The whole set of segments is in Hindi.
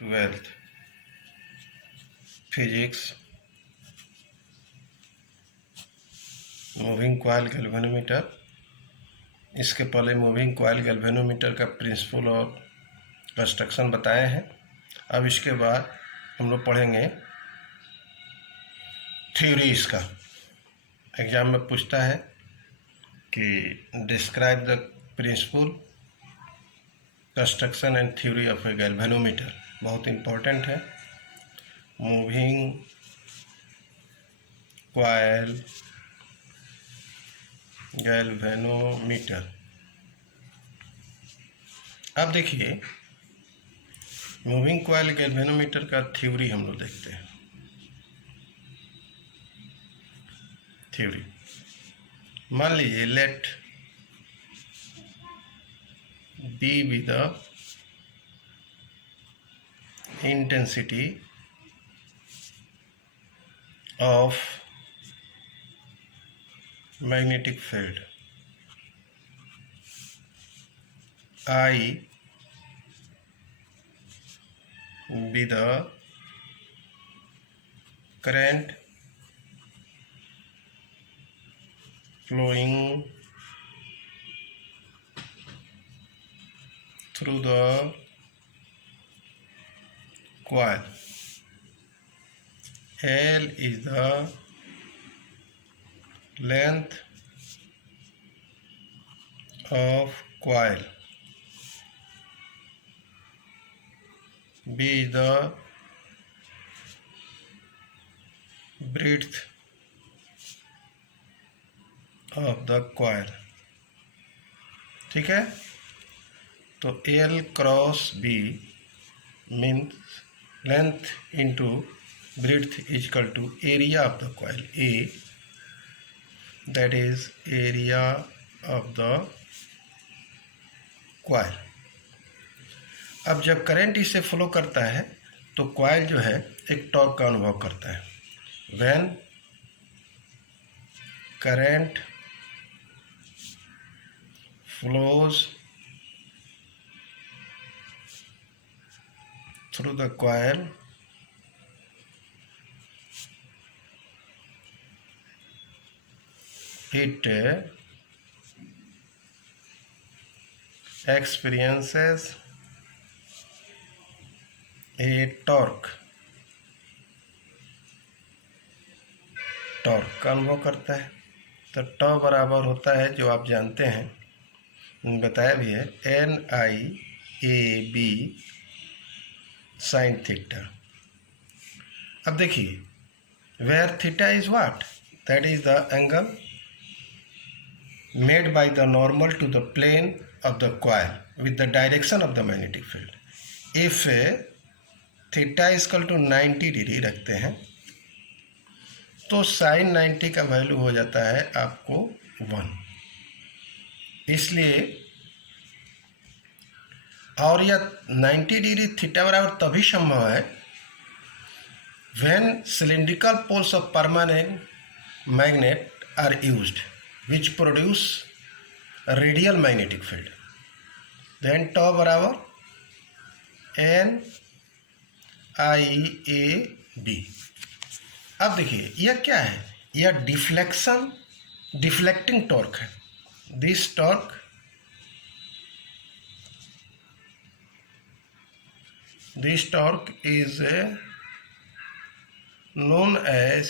12th physics moving coil galvanometer. इसके पहले मूविंग कॉइल गैल्वेनोमीटर का प्रिंसिपल और कंस्ट्रक्शन बताए हैं। अब इसके बाद हम लोग पढ़ेंगे थ्योरी। इसका एग्जाम में पूछता है कि describe the principle, construction and theory of a galvanometer. बहुत इम्पोर्टेंट है। Moving coil galvanometer. अब देखिए, मूविंग कॉइल गैल्वेनोमीटर का थ्योरी हम लोग देखते हैं। थ्योरी, मान लीजिए let B be the intensity of magnetic field, I be the current flowing through the coil, L is the length of coil, B is the breadth of the coil। ठीक है, तो L cross B means length into breadth is equal to area of the coil, A, that is area of the coil। अब जब करंट इससे फ्लो करता है तो कॉइल जो है एक टॉर्क का अनुभव करता है। When current flows through the coil, it experiences a torque, torque का अनुभव करता है। तो टॉ बराबर होता है, जो आप जानते हैं, बताया भी है, NIAB sin थीटा। अब देखिए, where theta is what, that is the angle made by the normal to the plane of the coil with the direction of the magnetic field। if theta is equal to 90 degree रखते हैं तो sin 90 का वैल्यू हो जाता है आपको 1। इसलिए, और यह 90 डिग्री थीटा बराबर तभी संभव है when cylindrical poles of permanent magnet are used which produce a radial magnetic field। then tau बराबर NIAB। अब देखिए, यह क्या है, यह डिफ्लेक्टिंग टॉर्क है। This torque is known as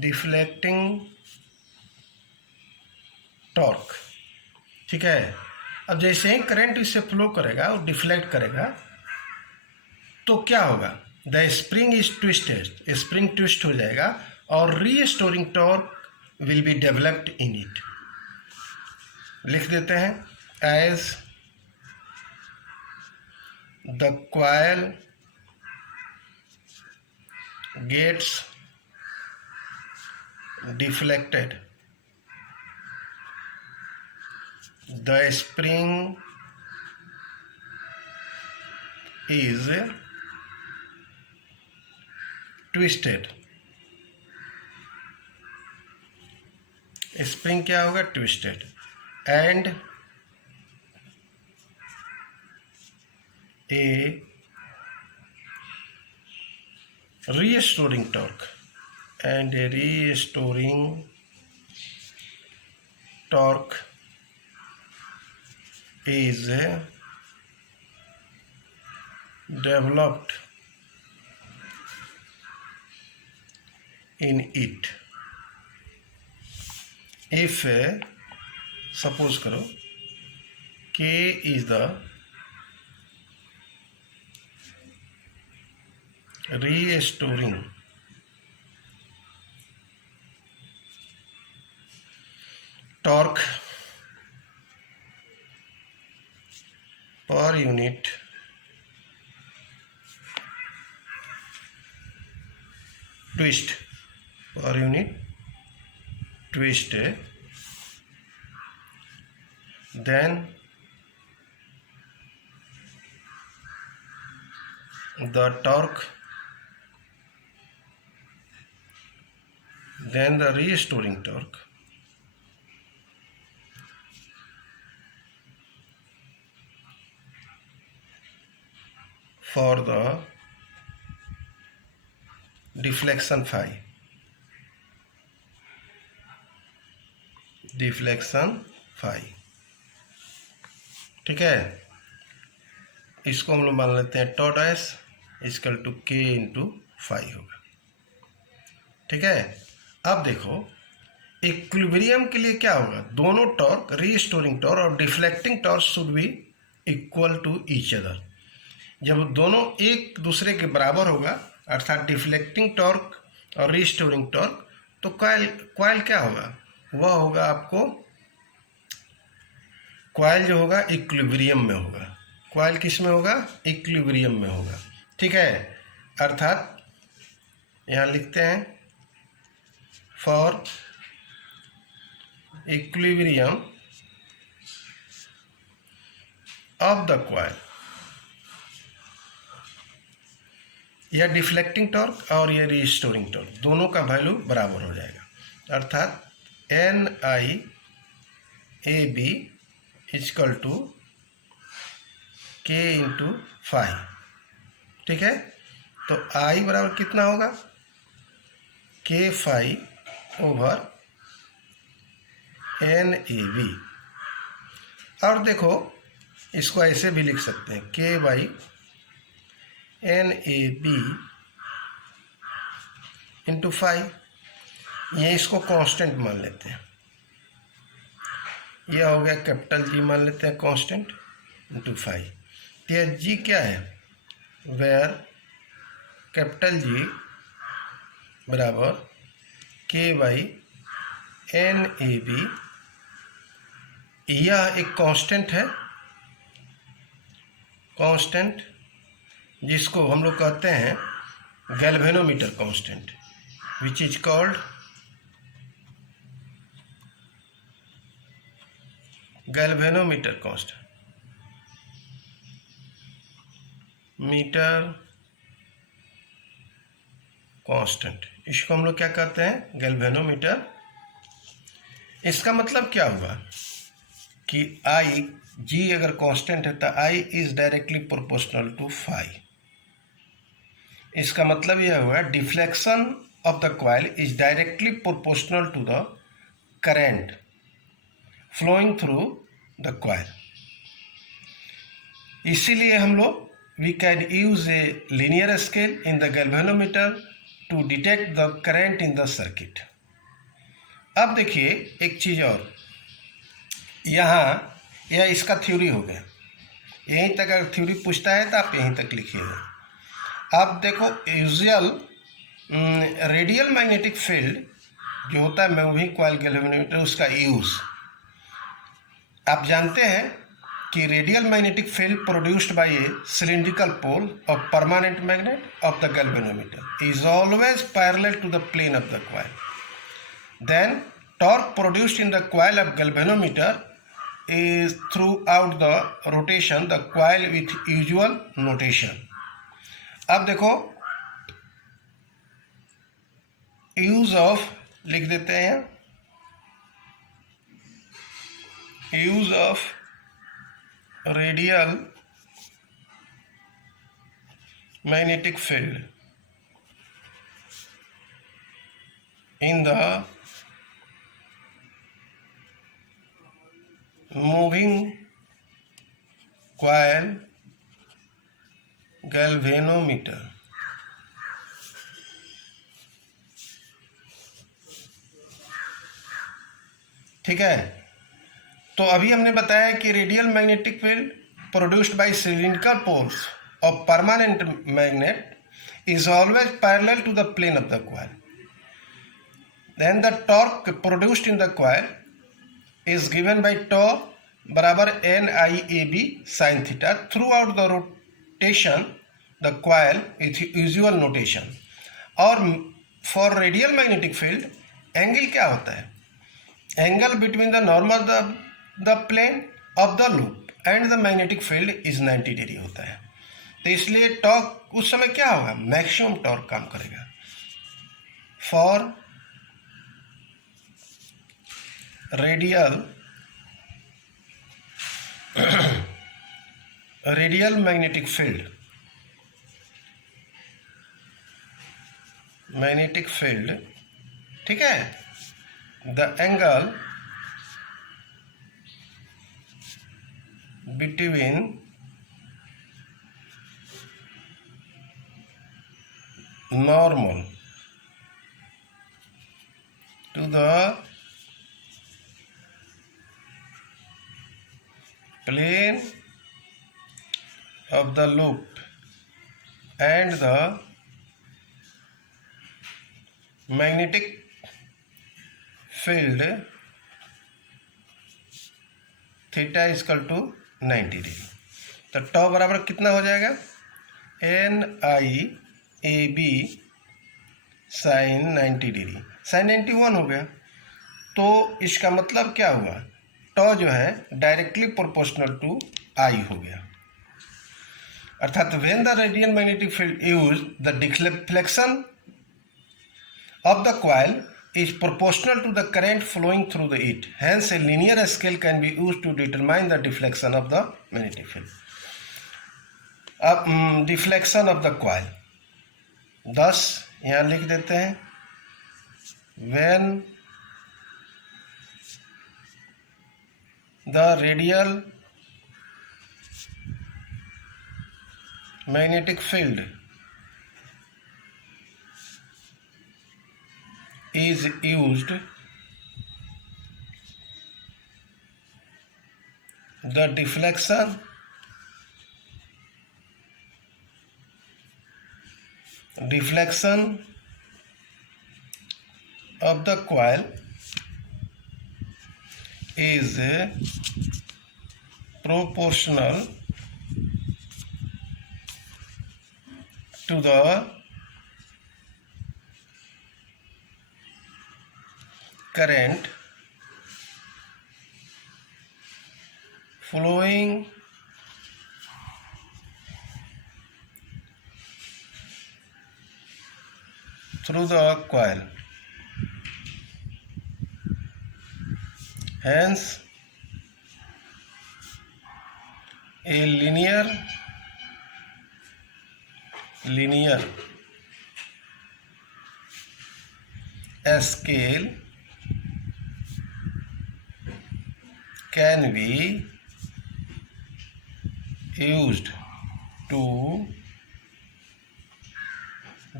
deflecting torque. ठीक है, अब जैसे ही करंट इससे फ्लो करेगा और डिफ्लेक्ट करेगा तो क्या होगा, the spring is twisted, spring twist हो जाएगा और restoring torque will be developed in it. लिख देते हैं, as the coil gets deflected, the spring is twisted। Spring क्या होगा, twisted, and a restoring torque, and a restoring torque is developed in it if suppose करो K is the restoring torque per unit twist, per unit twist, then the torque, then the restoring torque for the deflection phi, ठीक है। इसको हम लोग मान लेते हैं टॉ dash equal to K into phi होगा, ठीक है। अब देखो इक्विलिब्रियम के लिए क्या होगा, दोनों टॉर्क रीस्टोरिंग टॉर्क और deflecting torque should be equal to each other. जब दोनों एक दूसरे के बराबर होगा अर्थात डिफ्लेक्टिंग टॉर्क और रीस्टोरिंग टॉर्क, तो कॉइल क्या होगा, वह होगा आपको कॉइल जो होगा इक्विलिब्रियम में होगा। कॉइल किस में होगा, इक्विलिब्रियम में होगा, ठीक है। अर्थात यहाँ लिखते हैं for equilibrium of the coil, यह डिफ्लेक्टिंग टॉर्क और यह रिस्टोरिंग टॉर्क दोनों का वैल्यू बराबर हो जाएगा। अर्थात N I A B equal to K into phi, ठीक है। तो आई बराबर कितना होगा, K phi over N A B. और देखो इसको ऐसे भी लिख सकते हैं K by N A B into phi, ये इसको कांस्टेंट मान लेते हैं, यह हो गया कैपिटल जी मान लेते हैं कांस्टेंट इंटू फाई। तो जी क्या है, वेयर कैपिटल जी बराबर के बाई एन ए बी, यह एक कांस्टेंट है, कांस्टेंट जिसको हम लोग कहते हैं galvanometer constant, which is called galvanometer constant, metre constant, इसको हम लोग क्या कहते हैं, गैल्वेनोमीटर। इसका मतलब क्या हुआ कि आई जी अगर कांस्टेंट है तो I is directly proportional to phi. इसका मतलब यह हुआ deflection of the coil is directly proportional to the current flowing through the coil। इसीलिए हम लोग we can use a linear scale in the galvanometer to detect the current in the circuit। अब देखिए एक चीज और, यहाँ यह इसका थ्योरी हो गया, यहीं तक अगर थ्योरी पूछता है तो आप यहीं तक लिखिएगा। अब देखो यूजुअल रेडियल मैग्नेटिक फील्ड जो होता है मूविंग कॉइल गैल्वेनोमीटर, उसका यूज आप जानते हैं कि radial magnetic field produced by a cylindrical pole of permanent magnet of the galvanometer is always parallel to the plane of the coil. Then torque produced in the coil of galvanometer is throughout the rotation the coil with usual notation. अब देखो यूज ऑफ लिख देते हैं, use of radial magnetic field in the moving coil galvanometer. ठीक है, तो अभी हमने बताया कि radial magnetic field produced by cylindrical poles of permanent magnet is always parallel to the plane of the coil. Then the torque produced in the coil is given by tau बराबर NIAB sin theta throughout the rotation the coil is usual notation. और for radial magnetic field angle क्या होता है? Angle between the normal the plane of the loop and the magnetic field is 90 degree होता है. तो इसलिए टॉर्क उस समय क्या होगा? मैक्सिमम टॉर्क काम करेगा. फॉर रेडियल मैग्नेटिक फील्ड, ठीक है, the angle between normal to the plane of the loop and the magnetic field theta is equal to 90 degree. तो टॉ बराबर कितना हो जाएगा? NIAB sign 90 degree. साइन 91 हो गया. तो इसका मतलब क्या हुआ? टॉ जो है डायरेक्टली प्रोपोर्शनल टू आई हो गया. अर्थात when the radial magnetic field use the deflection of the coil is proportional to the current flowing through the it. Hence, a linear scale can be used to determine the deflection of the magnetic field. अब deflection of the coil. thus यहाँ लिख देते हैं when the radial magnetic field is used, the deflection of the coil is proportional to the current flowing through the coil. Hence, a linear scale can be used to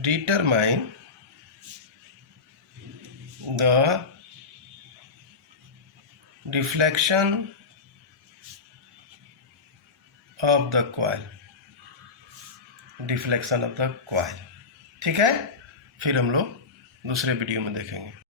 determine the deflection of the coil. ठीक है, फिर हम लोग दूसरे वीडियो में देखेंगे.